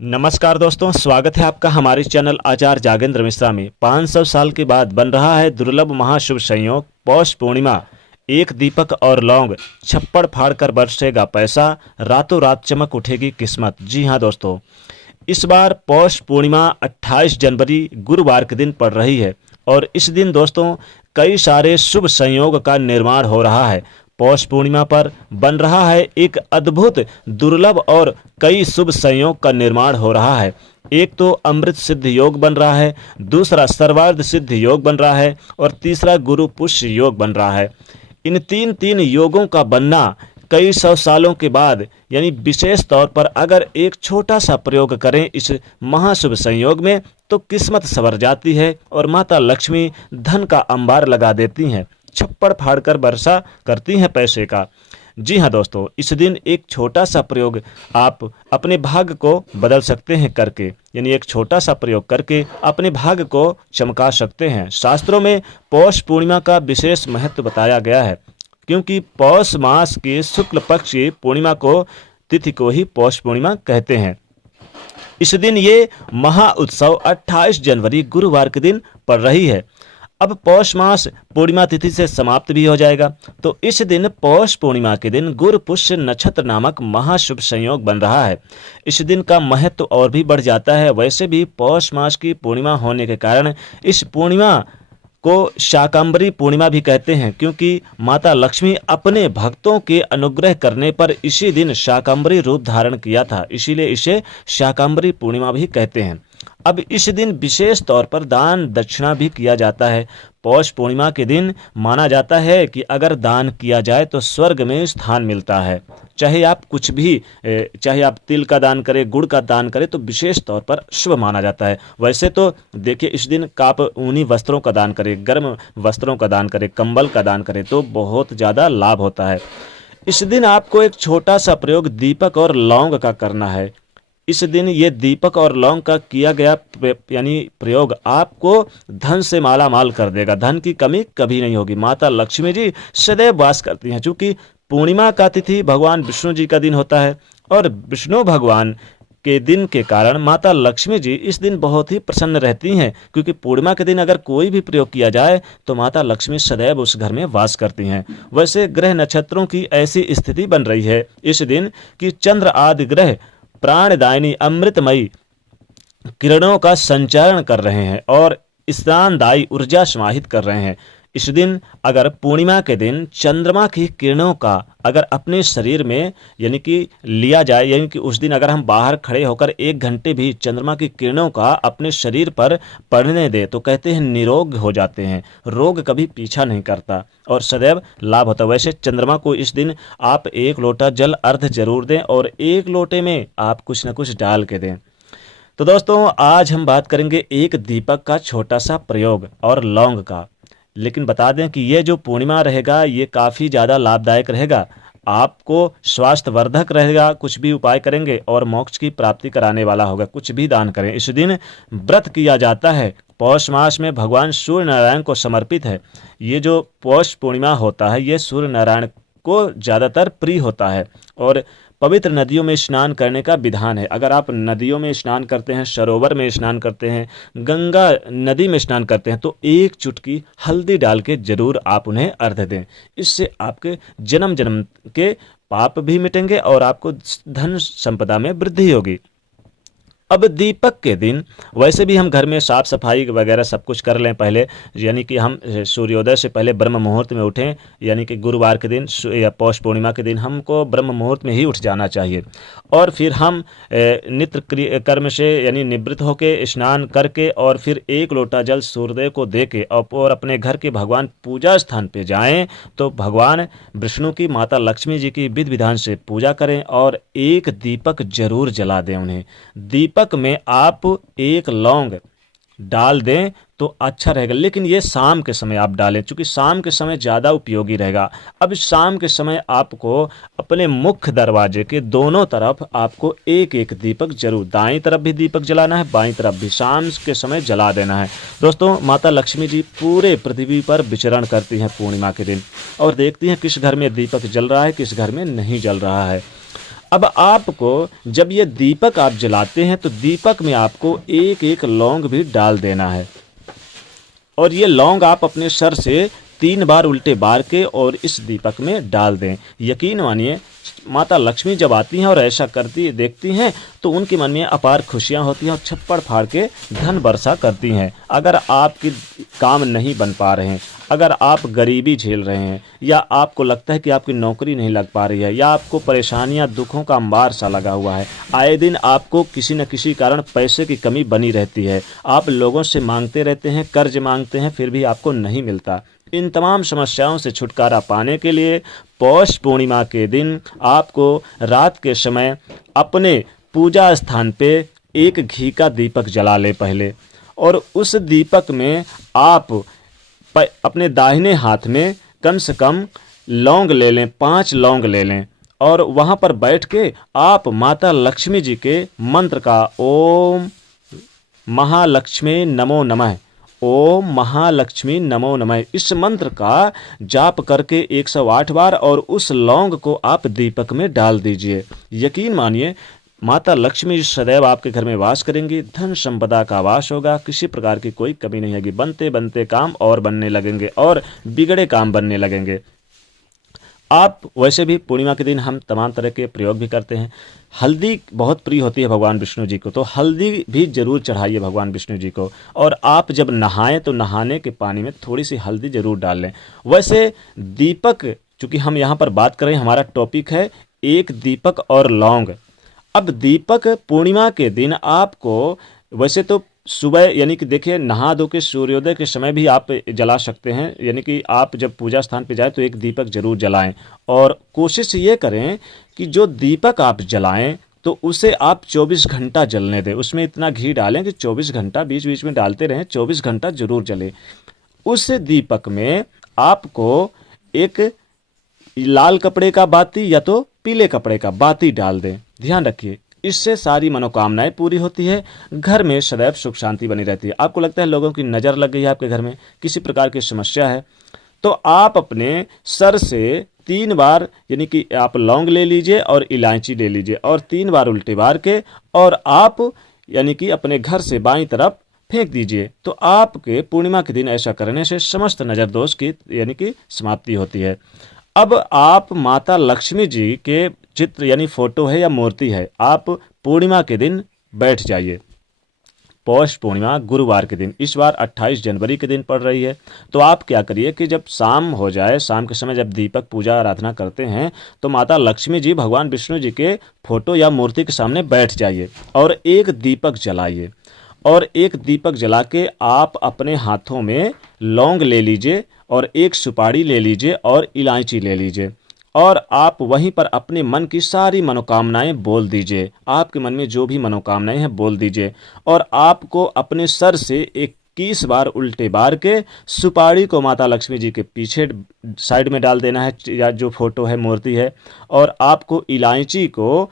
नमस्कार दोस्तों, स्वागत है आपका हमारे चैनल आचार्य जागेंद्र मिश्रा में। 500 साल के बाद बन रहा है दुर्लभ महाशुभ संयोग पौष पूर्णिमा। एक दीपक और लौंग, छप्पड़ फाड़ कर बरसेगा पैसा, रातों रात चमक उठेगी किस्मत। जी हाँ दोस्तों, इस बार पौष पूर्णिमा 28 जनवरी गुरुवार के दिन पड़ रही है और इस दिन दोस्तों कई सारे शुभ संयोग का निर्माण हो रहा है। पौष पूर्णिमा पर बन रहा है एक अद्भुत, दुर्लभ और कई शुभ संयोग का निर्माण हो रहा है। एक तो अमृत सिद्ध योग बन रहा है, दूसरा सर्वार्थ सिद्ध योग बन रहा है और तीसरा गुरु पुष्य योग बन रहा है। इन तीन तीन योगों का बनना कई सौ सालों के बाद, यानी विशेष तौर पर अगर एक छोटा सा प्रयोग करें इस महाशुभ संयोग में तो किस्मत संवर जाती है और माता लक्ष्मी धन का अंबार लगा देती हैं, छप्पड़ फाड़कर वर्षा करती हैं पैसे का। जी हाँ दोस्तों, इस दिन एक छोटा सा प्रयोग आप अपने भाग्य को बदल सकते हैं करके, यानी एक छोटा सा प्रयोग करके अपने भाग्य को चमका सकते हैं। शास्त्रों में पौष पूर्णिमा का विशेष महत्व बताया गया है, क्योंकि पौष मास के शुक्ल पक्ष की पूर्णिमा को तिथि को ही पौष पूर्णिमा कहते हैं। इस दिन ये महा उत्सव 28 जनवरी गुरुवार के दिन पड़ रही है। अब पौष मास पूर्णिमा तिथि से समाप्त भी हो जाएगा, तो इस दिन पौष पूर्णिमा के दिन गुरु पुष्य नक्षत्र नामक महाशुभ संयोग बन रहा है। इस दिन का महत्व और भी बढ़ जाता है। वैसे भी पौष मास की पूर्णिमा होने के कारण इस पूर्णिमा को शाकंभरी पूर्णिमा भी कहते हैं, क्योंकि माता लक्ष्मी अपने भक्तों के अनुग्रह करने पर इसी दिन शाकंभरी रूप धारण किया था, इसीलिए इसे शाकंभरी पूर्णिमा भी कहते हैं। अब इस दिन विशेष तौर पर दान दक्षिणा भी किया जाता है। पौष पूर्णिमा के दिन माना जाता है कि अगर दान किया जाए तो स्वर्ग में स्थान मिलता है। चाहे आप कुछ भी, चाहे आप तिल का दान करें, गुड़ का दान करें, तो विशेष तौर पर शुभ माना जाता है। वैसे तो देखिए, इस दिन आप ऊनी वस्त्रों का दान करें, गर्म वस्त्रों का दान करें, कंबल का दान करें तो बहुत ज़्यादा लाभ होता है। इस दिन आपको एक छोटा सा प्रयोग दीपक और लौंग का करना है। इस दिन ये दीपक और लौंग का किया गया यानी प्रयोग आपको धन से माला माल कर देगा। धन की कमी कभी नहीं होगी। माता लक्ष्मी जी सदैव वास करती हैं। चूंकि पूर्णिमा का तिथि भगवान विष्णु जी का दिन होता है और विष्णु भगवान के दिन के कारण माता लक्ष्मी जी इस दिन बहुत ही प्रसन्न रहती हैं, क्योंकि पूर्णिमा के दिन अगर कोई भी प्रयोग किया जाए तो माता लक्ष्मी सदैव उस घर में वास करती हैं। वैसे ग्रह नक्षत्रों की ऐसी स्थिति बन रही है इस दिन कि चंद्र आदि ग्रह प्राणदायिनी अमृतमयी किरणों का संचारण कर रहे हैं और स्नानदायी ऊर्जा समाहित कर रहे हैं। इस दिन अगर पूर्णिमा के दिन चंद्रमा की किरणों का अगर अपने शरीर में यानी कि लिया जाए, यानी कि उस दिन अगर हम बाहर खड़े होकर 1 घंटे भी चंद्रमा की किरणों का अपने शरीर पर पड़ने दें तो कहते हैं निरोग हो जाते हैं, रोग कभी पीछा नहीं करता और सदैव लाभ होता है। वैसे चंद्रमा को इस दिन आप 1 लोटा जल अर्घ जरूर दें और 1 लोटे में आप कुछ न कुछ डाल के दें। तो दोस्तों, आज हम बात करेंगे एक दीपक का छोटा सा प्रयोग और लौंग का। लेकिन बता दें कि ये जो पूर्णिमा रहेगा ये काफ़ी ज़्यादा लाभदायक रहेगा, आपको स्वास्थ्यवर्धक रहेगा। कुछ भी उपाय करेंगे और मोक्ष की प्राप्ति कराने वाला होगा। कुछ भी दान करें। इस दिन व्रत किया जाता है। पौष मास में भगवान सूर्य नारायण को समर्पित है। ये जो पौष पूर्णिमा होता है ये सूर्य नारायण को ज़्यादातर प्रिय होता है और पवित्र नदियों में स्नान करने का विधान है। अगर आप नदियों में स्नान करते हैं, सरोवर में स्नान करते हैं, गंगा नदी में स्नान करते हैं तो 1 चुटकी हल्दी डाल के जरूर आप उन्हें अर्घ दें। इससे आपके जन्म जन्म के पाप भी मिटेंगे और आपको धन संपदा में वृद्धि होगी। अब दीपक के दिन वैसे भी हम घर में साफ सफाई वगैरह सब कुछ कर लें पहले, यानी कि हम सूर्योदय से पहले ब्रह्म मुहूर्त में उठें। यानी कि गुरुवार के दिन या पौष पूर्णिमा के दिन हमको ब्रह्म मुहूर्त में ही उठ जाना चाहिए और फिर हम नित्य कर्म से यानी निवृत्त होकर स्नान करके और फिर 1 लोटा जल सूर्योदय को दे के और अपने घर के भगवान पूजा स्थान पे जाएं तो भगवान विष्णु की, माता लक्ष्मी जी की विधि विधान से पूजा करें और एक दीपक जरूर जला दें उन्हें। दीपक में आप 1 लौंग डाल दें तो अच्छा रहेगा, लेकिन ये शाम के समय आप डालें, क्योंकि शाम के समय ज़्यादा उपयोगी रहेगा। अब शाम के समय आपको अपने मुख्य दरवाजे के दोनों तरफ आपको 1 1 दीपक जरूर, दाईं तरफ भी दीपक जलाना है, बाईं तरफ भी शाम के समय जला देना है। दोस्तों, माता लक्ष्मी जी पूरे पृथ्वी पर विचरण करती हैं पूर्णिमा के दिन और देखती हैं किस घर में दीपक जल रहा है, किस घर में नहीं जल रहा है। अब आपको जब ये दीपक आप जलाते हैं तो दीपक में आपको एक एक लौंग भी डाल देना है, और ये लौंग आप अपने सर से 3 बार उल्टे बार के और इस दीपक में डाल दें। यकीन मानिए माता लक्ष्मी जब आती हैं और ऐसा करती देखती हैं तो उनके मन में अपार खुशियां होती हैं और छप्पड़ फाड़ के धन वर्षा करती हैं। अगर आपके काम नहीं बन पा रहे हैं, अगर आप गरीबी झेल रहे हैं, या आपको लगता है कि आपकी नौकरी नहीं लग पा रही है, या आपको परेशानियां दुखों का अंबार सा लगा हुआ है, आए दिन आपको किसी न किसी कारण पैसे की कमी बनी रहती है, आप लोगों से मांगते रहते हैं, कर्ज मांगते हैं, फिर भी आपको नहीं मिलता, इन तमाम समस्याओं से छुटकारा पाने के लिए पौष पूर्णिमा के दिन आपको रात के समय अपने पूजा स्थान पे एक घी का दीपक जला ले पहले, और उस दीपक में आप अपने दाहिने हाथ में कम से कम लौंग ले लें, 5 लौंग ले लें, और वहाँ पर बैठ के आप माता लक्ष्मी जी के मंत्र का ओम महालक्ष्मी नमो नमः, ओम महालक्ष्मी नमो नमः, इस मंत्र का जाप करके 108 बार और उस लौंग को आप दीपक में डाल दीजिए। यकीन मानिए माता लक्ष्मी सदैव आपके घर में वास करेंगी, धन संपदा का वास होगा, किसी प्रकार की कोई कमी नहीं होगी, बनते बनते काम और बनने लगेंगे और बिगड़े काम बनने लगेंगे। आप वैसे भी पूर्णिमा के दिन हम तमाम तरह के प्रयोग भी करते हैं। हल्दी बहुत प्रिय होती है भगवान विष्णु जी को, तो हल्दी भी जरूर चढ़ाइए भगवान विष्णु जी को, और आप जब नहाएं तो नहाने के पानी में थोड़ी सी हल्दी जरूर डाल लें। वैसे दीपक, चूँकि हम यहाँ पर बात कर रहे हैं, हमारा टॉपिक है एक दीपक और लौंग। अब दीपक पूर्णिमा के दिन आपको वैसे तो सुबह यानी कि देखिए नहा धो के सूर्योदय के समय भी आप जला सकते हैं, यानी कि आप जब पूजा स्थान पे जाएं तो एक दीपक जरूर जलाएं, और कोशिश ये करें कि जो दीपक आप जलाएं तो उसे आप 24 घंटा जलने दें। उसमें इतना घी डालें कि 24 घंटा बीच बीच में डालते रहें, 24 घंटा जरूर जले। उस दीपक में आपको एक लाल कपड़े का बाती या तो पीले कपड़े का बाती डाल दें। ध्यान रखिए, इससे सारी मनोकामनाएं पूरी होती है, घर में सदैव सुख शांति बनी रहती है। आपको लगता है लोगों की नज़र लग गई है आपके घर में, किसी प्रकार की समस्या है, तो आप अपने सर से 3 बार यानी कि आप लौंग ले लीजिए और इलायची ले लीजिए, और 3 बार उल्टे बार के, और आप यानी कि अपने घर से बाईं तरफ फेंक दीजिए। तो आपके पूर्णिमा के दिन ऐसा करने से समस्त नज़र दोष की यानी कि समाप्ति होती है। अब आप माता लक्ष्मी जी के चित्र यानी फोटो है या मूर्ति है, आप पूर्णिमा के दिन बैठ जाइए। पौष पूर्णिमा गुरुवार के दिन, इस बार 28 जनवरी के दिन पड़ रही है, तो आप क्या करिए कि जब शाम हो जाए, शाम के समय जब दीपक पूजा आराधना करते हैं तो माता लक्ष्मी जी भगवान विष्णु जी के फोटो या मूर्ति के सामने बैठ जाइए और एक दीपक जलाइए, और एक दीपक जला के आप अपने हाथों में लौंग ले लीजिए और एक सुपारी ले लीजिए और इलायची ले लीजिए, और आप वहीं पर अपने मन की सारी मनोकामनाएं बोल दीजिए। आपके मन में जो भी मनोकामनाएं हैं बोल दीजिए, और आपको अपने सर से 21 बार उल्टे बार के सुपारी को माता लक्ष्मी जी के पीछे साइड में डाल देना है, या जो फोटो है मूर्ति है, और आपको इलायची को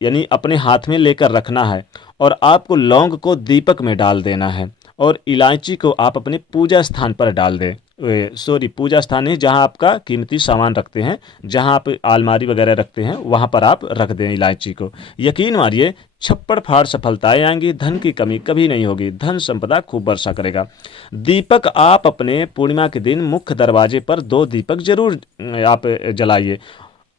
यानी अपने हाथ में लेकर रखना है, और आपको लौंग को दीपक में डाल देना है, और इलायची को आप अपने पूजा स्थान पर डाल दें। पूजा स्थान है जहां आपका कीमती सामान रखते हैं, जहां आप अलमारी वगैरह रखते हैं, वहां पर आप रख दें इलायची को। यकीन मानिए छप्पड़ फाड़ सफलताएं आएंगी, धन की कमी कभी नहीं होगी, धन संपदा खूब वर्षा करेगा। दीपक आप अपने पूर्णिमा के दिन मुख्य दरवाजे पर 2 दीपक जरूर आप जलाइए।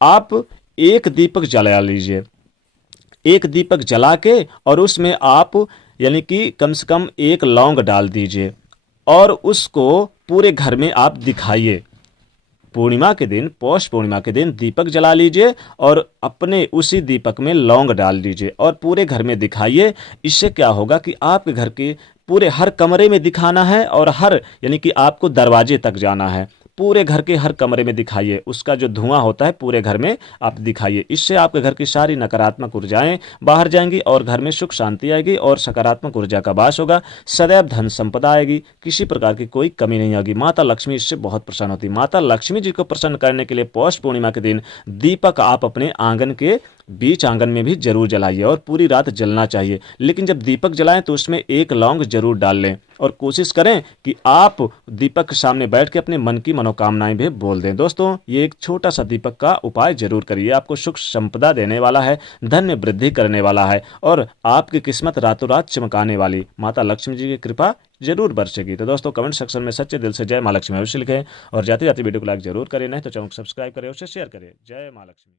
आप एक दीपक जला लीजिए, एक दीपक जला के और उसमें आप यानी कि कम से कम 1 लौंग डाल दीजिए, और उसको पूरे घर में आप दिखाइए। पूर्णिमा के दिन, पौष पूर्णिमा के दिन दीपक जला लीजिए और अपने उसी दीपक में लौंग डाल दीजिए और पूरे घर में दिखाइए। इससे क्या होगा कि आपके घर के पूरे हर कमरे में दिखाना है, और हर यानी कि आपको दरवाजे तक जाना है, पूरे घर के हर कमरे में दिखाइए। उसका जो धुआं होता है पूरे घर में आप दिखाइए। इससे आपके घर की सारी नकारात्मक ऊर्जाएं बाहर जाएंगी और घर में सुख शांति आएगी और सकारात्मक ऊर्जा का वास होगा। सदैव धन संपदा आएगी, किसी प्रकार की कोई कमी नहीं आएगी। माता लक्ष्मी इससे बहुत प्रसन्न होती है। माता लक्ष्मी जी को प्रसन्न करने के लिए पौष पूर्णिमा के दिन दीपक आप अपने आंगन के बीच आंगन में भी जरूर जलाइए और पूरी रात जलना चाहिए। लेकिन जब दीपक जलाएं तो उसमें एक लौंग जरूर डाल लें और कोशिश करें कि आप दीपक के सामने बैठ के अपने मन की मनोकामनाएं भी बोल दें। दोस्तों, ये एक छोटा सा दीपक का उपाय जरूर करिए, आपको सुख संपदा देने वाला है, धन्य वृद्धि करने वाला है और आपकी किस्मत रातों रात चमकाने वाली माता लक्ष्मी जी की कृपा जरूर बरसेगी। तो दोस्तों, कमेंट सेक्शन में सच्चे दिल से जय माँ लक्ष्मी अवश्य लिखें और जाते जाते वीडियो को लाइक जरूर करें, नहीं तो चैनल को सब्सक्राइब करें, उसे शेयर करें। जय माँ लक्ष्मी।